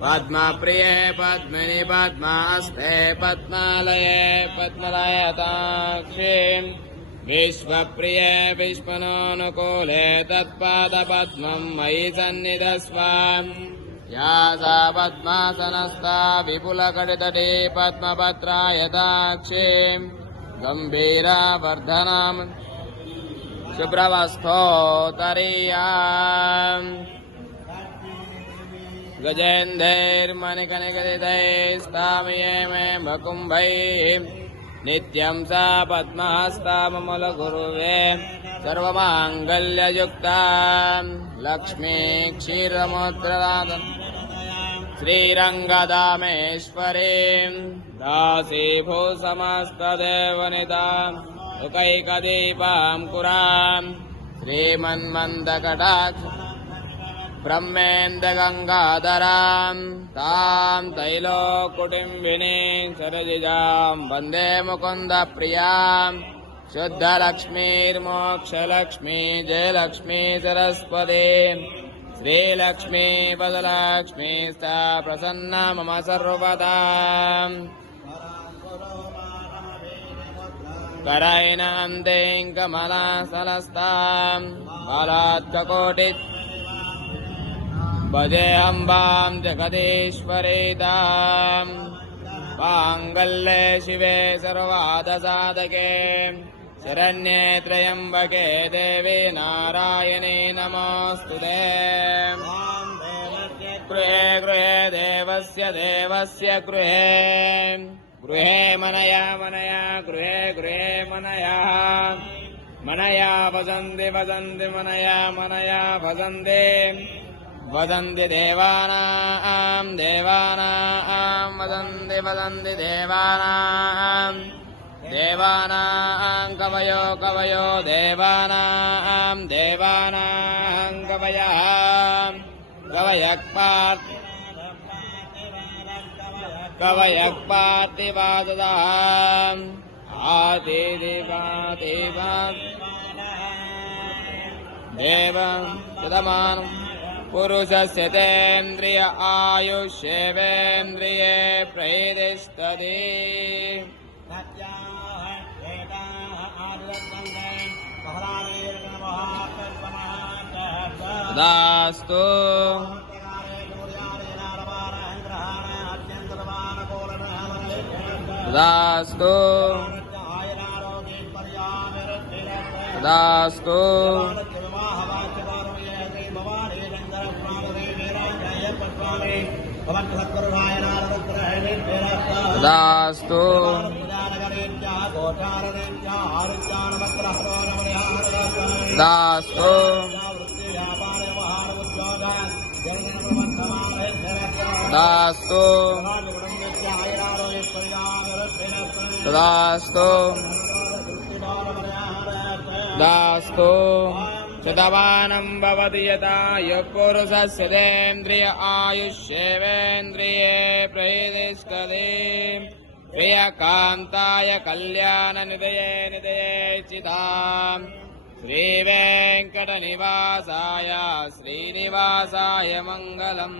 पद्मप्रिये पद्मिनि पद्मास्ते पद्मालये पद्मलयताक्षी विश्वप्रिये विश्वनानुकूले तत्पादपद्मं मयि सन्निधस्व या सा पद्मासनस्था विपुलकटितटे पद्मपत्रायताक्षी गम्भीरा वर्धनम् शुभ्रवस्थोत्तरीया गजेन्द्रैर्मणिकणिकलितैस्तामये मे मकुम्भैः नित्यं सा पद्महस्ताममूलगुरुवे सर्वमाङ्गल्ययुक्ता लक्ष्मी क्षीरमुद्रदातम् श्रीरङ्गदामेश्वरीं दासीभूसमस्तदेवनिताम् एकैकदीपां कुरां श्रीमन्मन्दकटाक्ष ब्रह्मेन्द्रगङ्गाधरां तां तैलोकुटिम्बिनीं सरसिजां वन्दे मुकुन्दप्रियां शुद्धलक्ष्मीर्मोक्षलक्ष्मी जयलक्ष्मी सरस्वती श्रीलक्ष्मी वदलक्ष्मी सा प्रसन्ना मम सर्वदा करैनान्तें कमलासलस्तां बालात्कोटि भजे अम्बां जगदीश्वरीतां माङ्गल्ये शिवे सर्वादसाधके शरण्ये त्र्यम्बके देवी नारायणी नमोऽस्तुते गृहे गृहे देवस्य गृहे गृहे मनया गृहे गृहे मनया भजन्ति मनया भजन्ति वदन्ति देवानां वदन्ति देवानां कवयो देवानां कवयः कवयः पार्थिवाददाम् आदिदेवादेवान् देवं तदमानं पुरुषस्य तेन्द्रिय आयुष्येवेन्द्रिये प्रैदिष्टति तदास्तु तदास्तु तदास्तु तदास्तु तदास्तु तदास्तु तदास्तु शतमानं भवति यथा यः तेन्द्रिय आयुष्येवेन्द्रिये प्रैदिष्टति प्रियकान्ताय कल्याणनिधये चिताम् श्रीवेङ्कटनिवासाय श्रीनिवासाय मङ्गलम्।